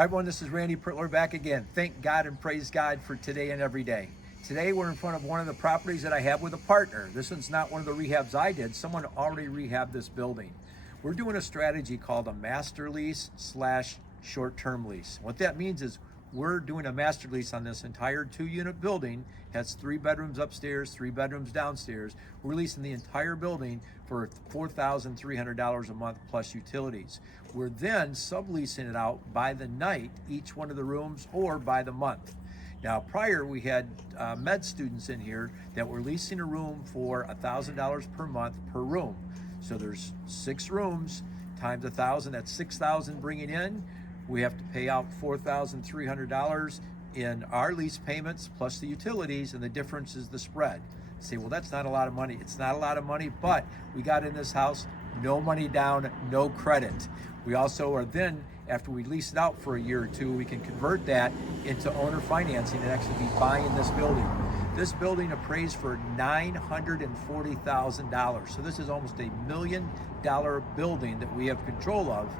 Hi everyone, this is Randy Pritler back again. Thank God and praise God for today and every day. Today we're in front of one of the properties that I have with a partner. This one's not one of the rehabs I did. Someone already rehabbed this building. We're doing a strategy called a master lease / short-term lease. What that means is we're doing a master lease on this entire 2-unit building. Has 3 bedrooms upstairs, 3 bedrooms downstairs. We're leasing the entire building for $4,300 a month plus utilities. We're then subleasing it out by the night, each one of the rooms, or by the month. Now, prior we had med students in here that were leasing a room for $1,000 per month per room. So there's 6 rooms times 1,000, that's 6,000 bringing in. We have to pay out $4,300 in our lease payments plus the utilities, and the difference is the spread. You say, well, that's not a lot of money. It's not a lot of money, but we got in this house, no money down, no credit. We also are then, after we lease it out for a year or 2, we can convert that into owner financing and actually be buying this building. This building appraised for $940,000. So this is almost $1 million building that we have control of.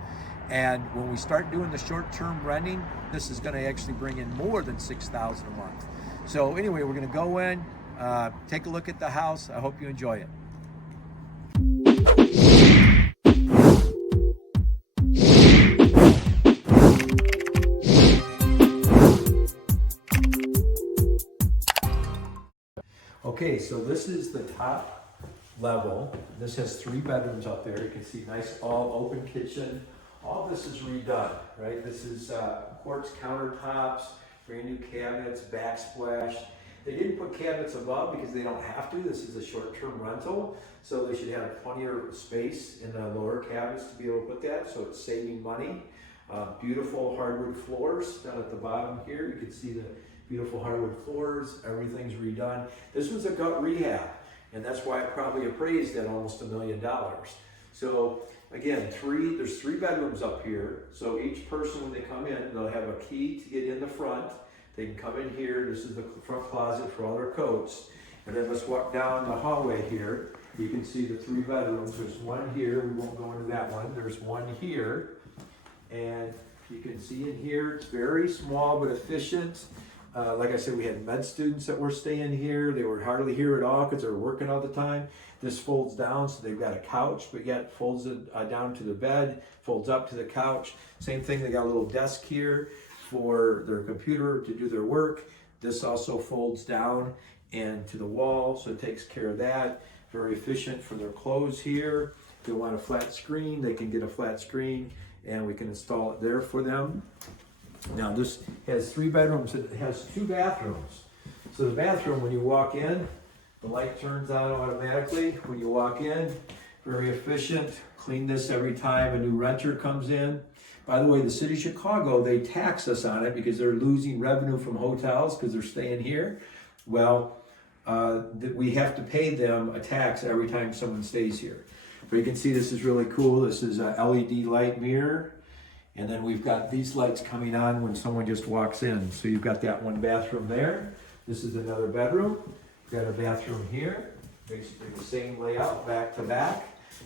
And when we start doing the short-term renting, this is going to actually bring in more than $6,000 a month. So anyway, we're going to go in, take a look at the house. I hope you enjoy it. Okay, so this is the top level. This has 3 bedrooms up there. You can see nice all open kitchen. All this is redone, right? This is quartz countertops, brand new cabinets, backsplash. They didn't put cabinets above because they don't have to. This is a short-term rental, so they should have plenty of space in the lower cabinets to be able to put that, so it's saving money. Beautiful hardwood floors down at the bottom here. You can see the beautiful hardwood floors. Everything's redone. This was a gut rehab, and that's why it probably appraised at almost $1 million. So again, there's 3 bedrooms up here. So each person, when they come in, they'll have a key to get in the front. They can come in here. This is the front closet for all their coats. And then let's walk down the hallway here. You can see the 3 bedrooms. There's one here. We won't go into that one. There's one here. And you can see in here, it's very small but efficient. Like I said, we had med students that were staying here. They were hardly here at all because they were working all the time. This folds down, so they've got a couch, but yet folds it down to the bed, folds up to the couch. Same thing, they got a little desk here for their computer to do their work. This also folds down and to the wall, so it takes care of that. Very efficient for their clothes here. If they want a flat screen, they can get a flat screen, and we can install it there for them. Now this has 3 bedrooms. It has 2 bathrooms. So the bathroom, when you walk in, the light turns on automatically. When you walk in, very efficient. Clean this every time a new renter comes in. By the way, the city of Chicago, they tax us on it because they're losing revenue from hotels because they're staying here. Well, we have to pay them a tax every time someone stays here. But you can see this is really cool. This is a LED light mirror. And then we've got these lights coming on when someone just walks in. So you've got that one bathroom there. This is another bedroom. We've got a bathroom here. Basically the same layout, back to back.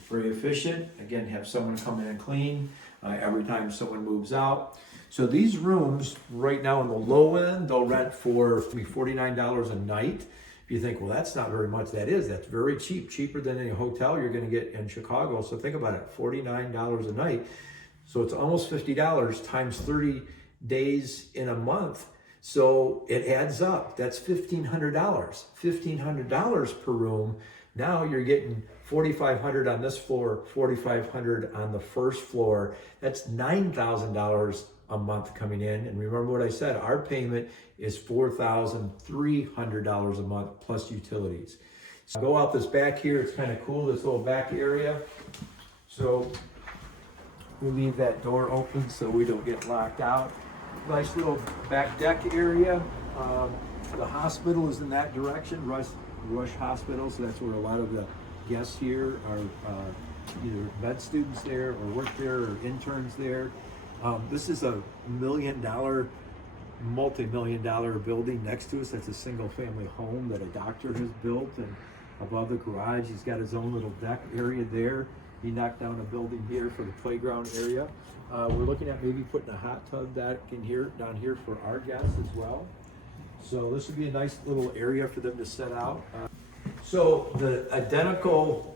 Very efficient. Again, have someone come in and clean every time someone moves out. So these rooms right now on the low end, they'll rent for $49 a night. If you think, well, that's not very much, that's very cheap, cheaper than any hotel you're going to get in Chicago. So think about it, $49 a night. So it's almost $50 times 30 days in a month. So it adds up. That's $1,500. $1,500 per room. Now you're getting $4,500 on this floor, $4,500 on the first floor. That's $9,000 a month coming in. And remember what I said, our payment is $4,300 a month plus utilities. So go out this back here. It's kind of cool, this little back area. So we leave that door open so we don't get locked out. Nice little back deck area. The hospital is in that direction, Rush Hospital, so that's where a lot of the guests here are either med students there or work there or interns there. This is a $1 million, multi-million dollar building next to us. That's a single family home that a doctor has built, and above the garage he's got his own little deck area there. He knocked down a building here for the playground area. We're looking at maybe putting a hot tub back in here, down here for our guests as well. So this would be a nice little area for them to set out. So the identical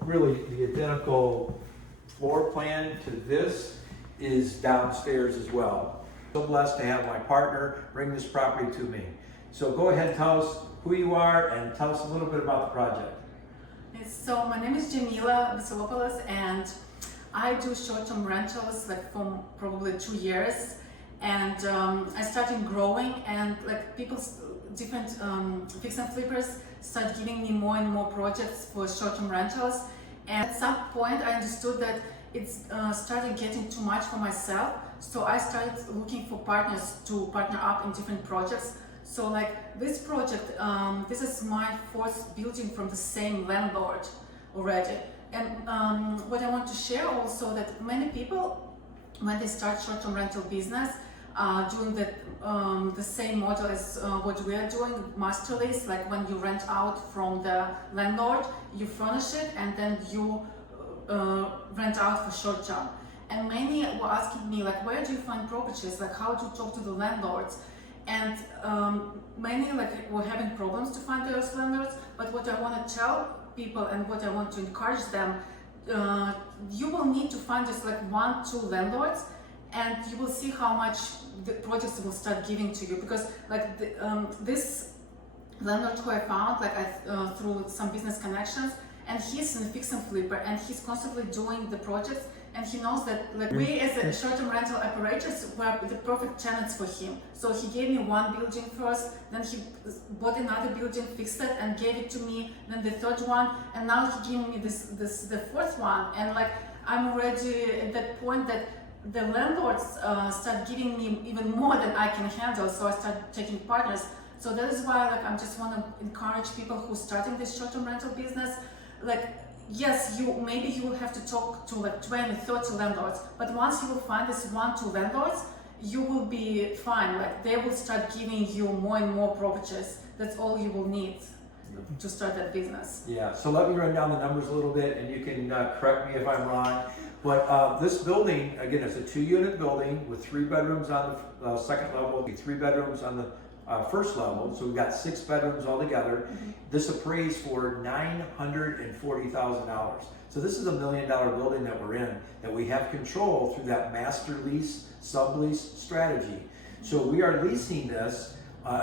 floor plan to this is downstairs as well. So blessed to have my partner bring this property to me. So go ahead and tell us who you are and tell us a little bit about the project. So my name is Jamila Vasilopoulos, and I do short-term rentals like for probably 2 years. And I started growing, and like different fix and flippers start giving me more and more projects for short-term rentals. And at some point I understood that it's started getting too much for myself. So I started looking for partners to partner up in different projects. So like this project, this is my fourth building from the same landlord already. And what I want to share also that many people, when they start short-term rental business, doing the same model as what we are doing, master lease, like when you rent out from the landlord, you furnish it and then you rent out for short term. And many were asking me like, where do you find properties? Like, how do you talk to the landlords? And many like were having problems to find those landlords. But what I want to tell people and what I want to encourage them, you will need to find just like 1-2 landlords, and you will see how much the projects will start giving to you. Because like this landlord who I found like through some business connections, and he's in a fix and flipper, and he's constantly doing the projects, and he knows that like we as a short-term rental operators were the perfect tenants for him. So he gave me one building first, then he bought another building, fixed it and gave it to me, then the third one, and now he gave me the fourth one. And like I'm already at that point that the landlords start giving me even more than I can handle, so I start taking partners. So that is why like I just want to encourage people who are starting this short-term rental business. Like, yes, maybe you will have to talk to like 20-30 landlords, but once you will find this 1-2 landlords, you will be fine. Like they will start giving you more and more properties. That's all you will need to start that business. Yeah, so let me run down the numbers a little bit, and you can correct me if I'm wrong. But this building, again, it's a 2-unit building with 3 bedrooms on the second level, 3 bedrooms on the first level, so we've got 6 bedrooms altogether. Mm-hmm. This appraised for $940,000. So this is $1 million building that we're in, that we have control through that master lease, sublease strategy. So we are leasing this.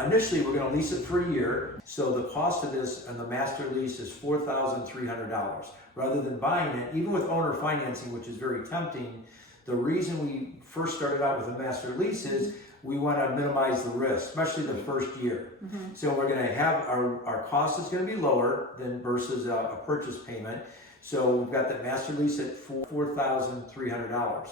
Initially, we're going to lease it for a year. So the cost of this and the master lease is $4,300. Rather than buying it, even with owner financing, which is very tempting, the reason we first started out with a master lease is we want to minimize the risk, especially the first year. Mm-hmm. So we're going to have our cost is going to be lower than versus a purchase payment. So we've got that master lease at $4,300.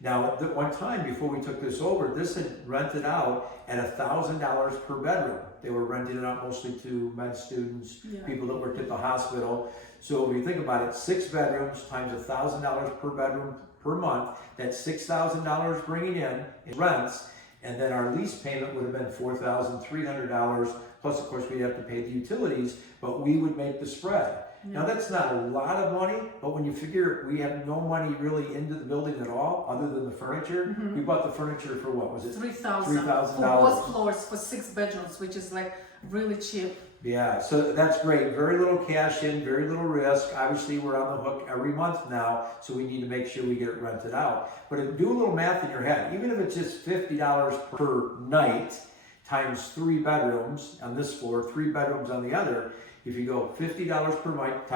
Now, at one time before we took this over, this had rented out at $1,000 per bedroom. They were renting it out mostly to med students, people that worked at the hospital. So when you think about it, 6 bedrooms times $1,000 per bedroom per month, that's $6,000 bringing in rents. And then our lease payment would have been $4,300, plus of course we'd have to pay the utilities, but we would make the spread. Yeah. Now that's not a lot of money, but when you figure we have no money really into the building at all, other than the furniture. Mm-hmm. We bought the furniture for what was it? $3,000 for both floors for 6 bedrooms, which is like really cheap. Yeah, so that's great. Very little cash in, very little risk. Obviously, we're on the hook every month now, so we need to make sure we get it rented out. But if do a little math in your head, even if it's just $50 per night times 3 bedrooms on this floor, 3 bedrooms on the other, if you go $50 per night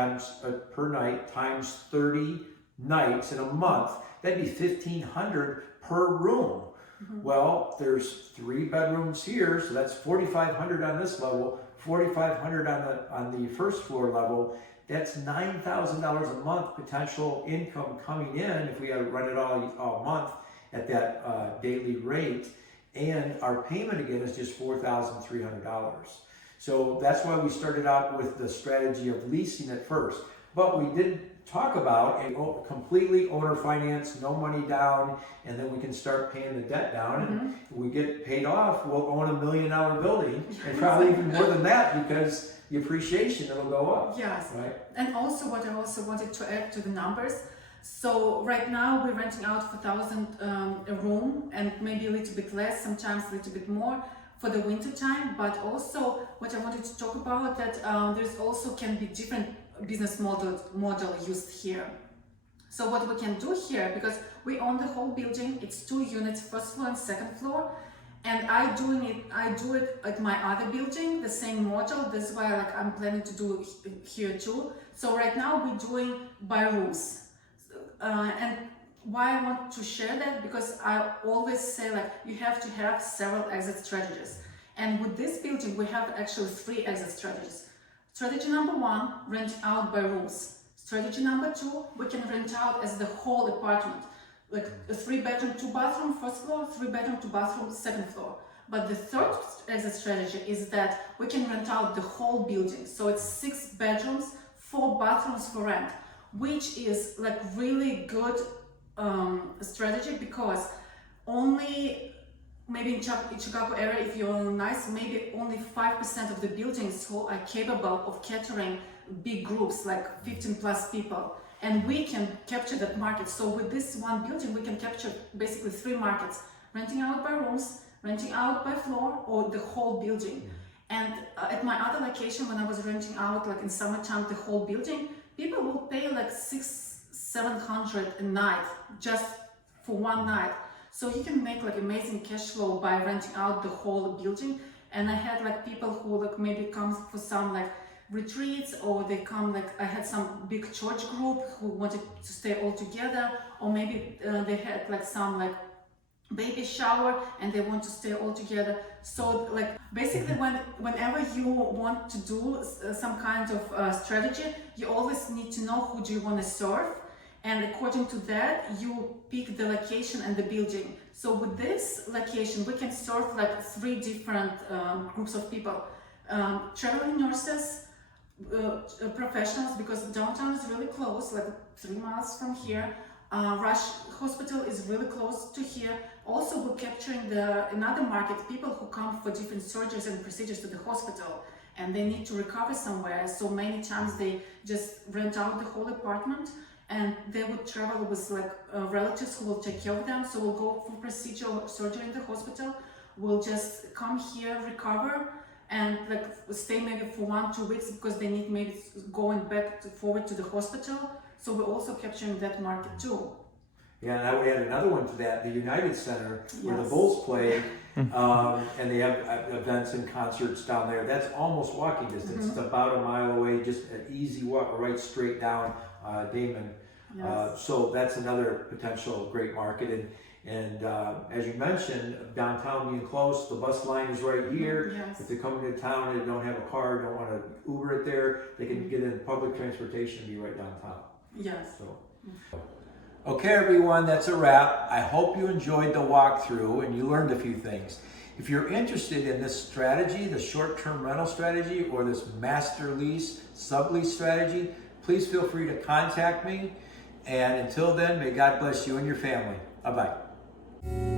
times 30 nights in a month, that'd be $1,500 per room. Mm-hmm. Well, there's 3 bedrooms here, so that's $4,500 on this level. $4,500 on the first floor level. That's $9,000 a month potential income coming in if we had to run it all month at that daily rate. And our payment again is just $4,300. So that's why we started out with the strategy of leasing it first. But we did talk about a completely owner finance, no money down, and then we can start paying the debt down. Mm-hmm. And we get paid off, we'll own $1 million building, and probably even more than that because the appreciation, it'll go up. Yes. Right? And also what I also wanted to add to the numbers. So right now we're renting out for 1,000 a room, and maybe a little bit less, sometimes a little bit more for the winter time. But also what I wanted to talk about that there's also can be different business model used here. So what we can do here, because we own the whole building, it's 2 units, first floor and second floor, and I do it at my other building, the same model. That's why like I'm planning to do here too. So right now we're doing by rooms, and why I want to share that, because I always say like you have to have several exit strategies, and with this building we have actually 3 exit strategies. Strategy number 1, rent out by rooms. Strategy number 2, we can rent out as the whole apartment, like a 3-bedroom, 2-bathroom, first floor, 3-bedroom, 2-bathroom, second floor. But the third exit strategy is that we can rent out the whole building. So it's 6 bedrooms, 4 bathrooms for rent, which is like really good strategy, because only maybe in Chicago area, if you're nice, maybe only 5% of the buildings who are capable of catering big groups like 15 plus people, and we can capture that market. So with this one building we can capture basically 3 markets: renting out by rooms, renting out by floor, or the whole building. And at my other location, when I was renting out like in summertime the whole building, people will pay like $600-700 a night just for one night. So you can make like amazing cash flow by renting out the whole building. And I had like people who like maybe come for some like retreats, or they come like I had some big church group who wanted to stay all together, or maybe they had like some like baby shower and they want to stay all together. So like basically whenever you want to do some kind of strategy, you always need to know who do you want to serve, and according to that you pick the location and the building. So with this location we can serve like 3 different groups of people: traveling nurses, professionals, because downtown is really close, like 3 miles from here. Rush Hospital is really close to here. Also, we're capturing another market, people who come for different surgeries and procedures to the hospital, and they need to recover somewhere. So many times they just rent out the whole apartment, and they would travel with like relatives who will take care of them. So we'll go for procedure or surgery in the hospital. We'll just come here, recover, and like stay maybe for 1-2 weeks because they need maybe going back forward to the hospital. So we're also capturing that market too. Yeah, and I would add another one to that, the United Center, where the Yes. Bulls play, and they have events and concerts down there. That's almost walking distance. It's about a mile away, just an easy walk right straight down Damon. Yes. So that's another potential great market. And as you mentioned, downtown being close, the bus line is right here. Yes. If they're coming to town and they don't have a car, don't want to Uber it there, they can get in public transportation and be right downtown. Yes. So. Okay, everyone, that's a wrap. I hope you enjoyed the walkthrough and you learned a few things. If you're interested in this strategy, the short-term rental strategy, or this master lease, sublease strategy, please feel free to contact me. And until then, may God bless you and your family. Bye-bye.